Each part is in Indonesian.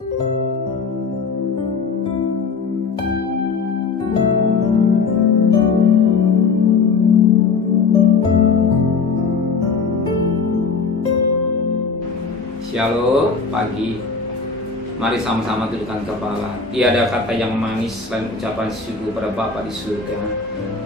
Shalom pagi. Mari sama-sama tundukkan kepala. Tiada kata yang manis selain ucapan syukur pada Bapa di surga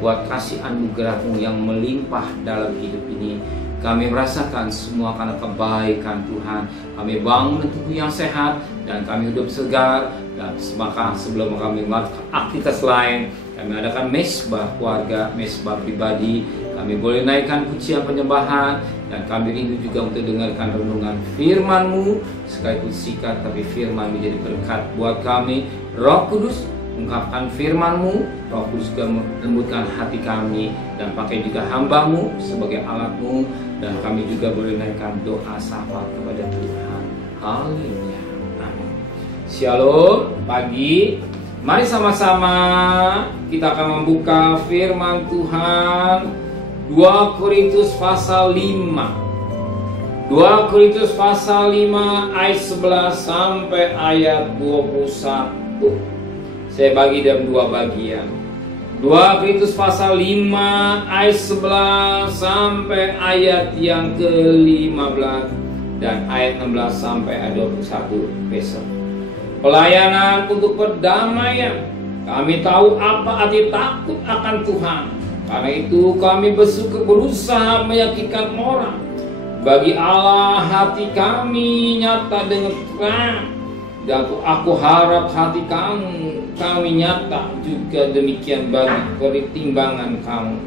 buat kasih anugerah-Mu yang melimpah dalam hidup ini. Kami merasakan semua karena kebaikan Tuhan. Kami bangun tubuh yang sehat dan kami hidup segar. Dan maka sebelum kami melakukan aktivitas lain, kami adakan mesbah keluarga, mesbah pribadi. Kami boleh naikkan pujian penyembahan. Dan kami rindu juga untuk dengarkan renungan firman-Mu. Sekaligus sikat, tapi firman menjadi berkat buat kami. Roh Kudus, ungkapkan firman-Mu. Roh Kudus juga melembutkan hati kami. Dan pakai juga hamba-Mu sebagai alat-Mu. Dan kami juga boleh naikkan doa syafaat kepada Tuhan. Haleluya. Amin. Shalom pagi. Mari sama-sama kita akan membuka firman Tuhan. 2 Korintus pasal 5. 2 Korintus pasal 5 ayat 11 sampai ayat 21. Saya bagi dalam dua bagian. 2 Korintus pasal 5 ayat 11 sampai ayat yang ke-15 dan ayat 16 sampai ayat 21 besok. Pelayanan untuk perdamaian. Kami tahu apa arti takut akan Tuhan. Karena itu kami berusaha meyakinkan orang. Bagi Allah hati kami nyata dengan terang. Dan aku harap hati kami nyata juga demikian bagi pertimbangan kamu.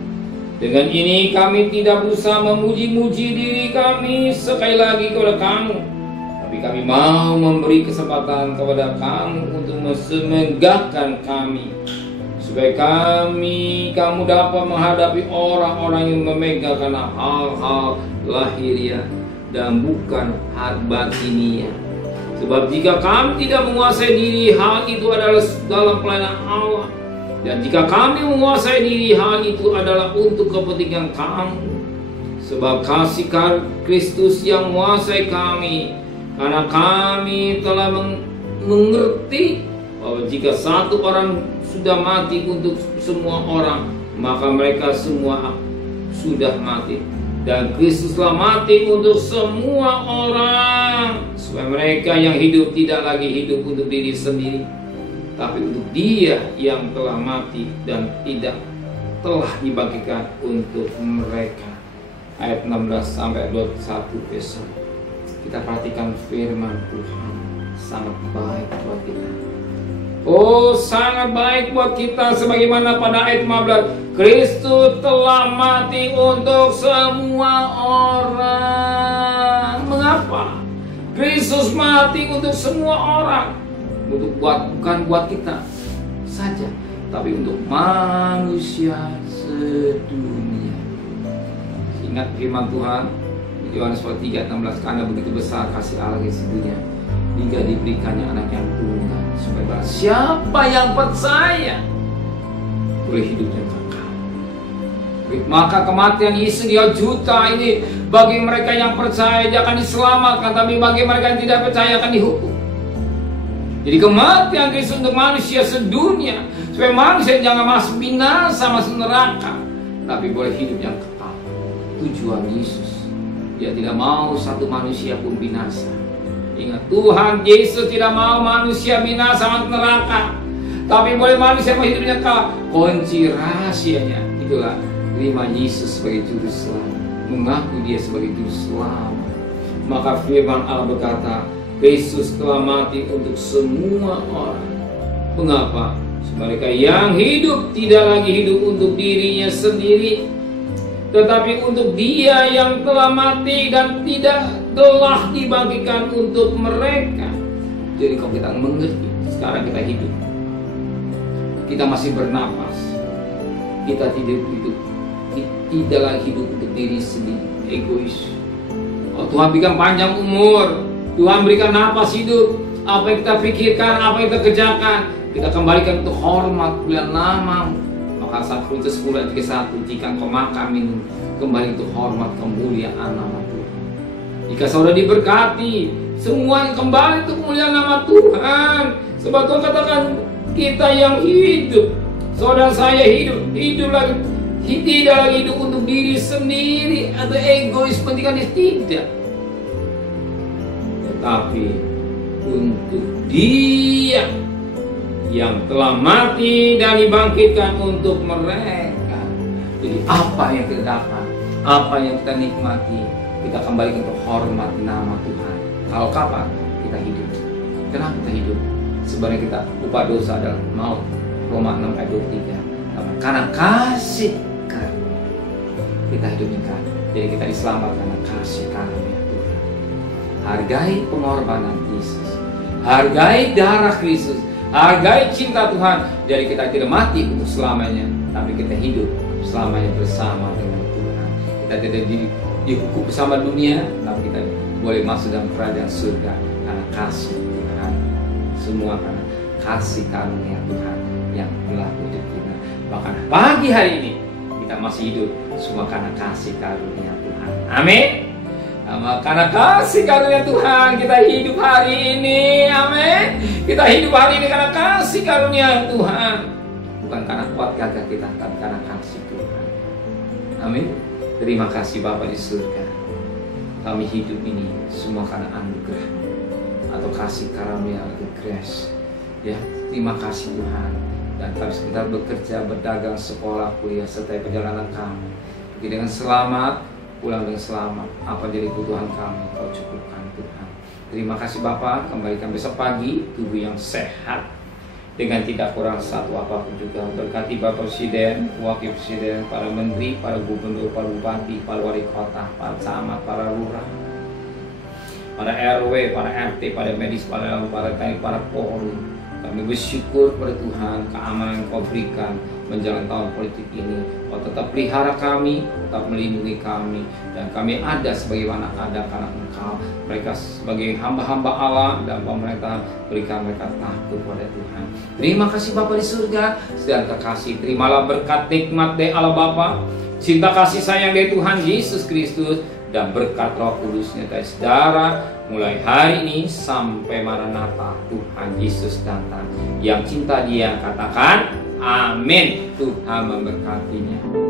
Dengan ini kami tidak berusaha memuji-muji diri kami sekali lagi kepada kamu. Tapi kami mau memberi kesempatan kepada kamu untuk memegahkan kami. Supaya kamu dapat menghadapi orang-orang yang memegang karena hal-hal lahiriah dan bukan hal batiniah. Sebab jika kami tidak menguasai diri, hal itu adalah dalam pelayanan Allah. Dan jika kami menguasai diri, hal itu adalah untuk kepentingan kamu. Sebab kasih Kristus yang menguasai kami. Karena kami telah mengerti bahwa jika satu orang sudah mati untuk semua orang, maka mereka semua sudah mati. Dan Kristus telah mati untuk semua orang, supaya mereka yang hidup tidak lagi hidup untuk diri sendiri, tapi untuk Dia yang telah mati dan tidak telah dibagikan untuk mereka. Ayat 16 sampai 21 besok. Kita perhatikan firman Tuhan, sangat baik buat kita. Oh, sangat baik buat kita, sebagaimana pada ayat 15, Kristus telah mati untuk semua orang. Mengapa? Kristus mati untuk semua orang. Bukan buat kita saja, tapi untuk manusia sedunia. Ingat firman Tuhan di Yohanes 3:16, karena begitu besar kasih Allah di sedunia hingga diberikannya anak yang tunggal, supaya siapa yang percaya boleh hidup yang kekal. Maka kematian Yesus 2 juta ini bagi mereka yang percaya dia akan diselamatkan, tapi bagi mereka yang tidak percaya akan dihukum. Jadi kematian Kristus untuk manusia sedunia, supaya manusia jangan masuk binasa, masuk neraka, tapi boleh hidup yang kekal. Tujuan Yesus, Dia tidak mau satu manusia pun binasa. Ingat, Tuhan Yesus tidak mau manusia binasa masuk neraka, tapi boleh manusia hidupnya kekal. Kunci rahasianya itulah terima Yesus sebagai juru selamat, mengaku Dia sebagai juru selamat. Maka firman Allah berkata, Kristus telah mati untuk semua orang. Mengapa? Mereka yang hidup tidak lagi hidup untuk dirinya sendiri, tetapi untuk Dia yang telah mati dan tidak telah dibagikan untuk mereka. Jadi kalau kita mengerti, sekarang kita hidup, kita masih bernapas, kita tidak lagi hidup untuk diri sendiri, egois. Oh, Tuhan berikan panjang umur, Tuhan berikan napas hidup. Apa yang kita pikirkan, apa yang kita kerjakan, kita kembalikan untuk hormat kemuliaan nama-Mu. Maka 1 Korintus 10:31, jika engkau makan minum, kembali untuk hormat kemuliaan nama Tuhan. Jika saudara diberkati, semuanya kembali untuk kemuliaan nama Tuhan. Sebab Tuhan katakan kita yang hidup, saudara saya hidup lagi, tidak lagi hidup untuk diri sendiri atau egois pentingan tidak, tetapi untuk Dia yang telah mati dan dibangkitkan untuk mereka. Jadi apa yang kita dapat, apa yang kita nikmati, kita kembalikan untuk hormat nama Tuhan. Kalau kapan kita hidup? Kenapa kita hidup? Sebenarnya kita upah dosa adalah maut. Roma 6 ayat 23. Karena kasih karunia kita hidupnya kan. Jadi kita diselamatkan karena kasih karunia Tuhan. Hargai pengorbanan Yesus, hargai darah Kristus, hargai cinta Tuhan. Jadi kita tidak mati untuk selamanya, tapi kita hidup selamanya bersama dengan Tuhan. Kita tidak dihukum bersama dunia, tapi kita boleh masuk dalam kerajaan surga karena kasih Tuhan. Semua karena kasih karunia Tuhan yang telah hidup kita. Bahkan pagi hari ini kita masih hidup semua karena kasih karunia Tuhan. Amin. Karena kasih karunia Tuhan kita hidup hari ini. Amin. Kita hidup hari ini karena kasih karunia Tuhan, bukan karena kuat gagah kita, tapi karena kasih Tuhan. Amin. Terima kasih Bapa di surga. Kami hidup ini semua karena anugerah atau kasih karunia atau grace. Ya, terima kasih Tuhan. Dan kami sebentar bekerja, berdagang, sekolah, kuliah, serta perjalanan kami. Pergi dengan selamat, pulang dengan selamat. Apa jadi kebutuhan kami, Kau cukupkan Tuhan. Terima kasih Bapak, kembalikan besok pagi tubuh yang sehat dengan tidak kurang satu apapun juga. Berkati Bapak Presiden, Wakil Presiden, para Menteri, para Gubernur, para Bupati, para Wali Kota, para Camat, para Lurah, para RW, para RT, para medis, para TNI, para Polri. Kami bersyukur pada Tuhan keamanan yang Kau berikan menjelang tahun politik ini. Kau tetap pelihara kami, tetap melindungi kami, dan kami ada sebagaimana ada karena Engkau. Mereka sebagai hamba-hamba Allah dan pemerintahan, berikan mereka takut pada Tuhan. Terima kasih Bapa di surga, sedang kekasih. Terimalah berkat nikmat dari Allah Bapa, cinta kasih sayang dari Tuhan Yesus Kristus, dan berkat Roh Kudusnya dari saudara mulai hari ini sampai Maranatha Tuhan Yesus datang. Yang cinta Dia katakan amin. Tuhan memberkatinya.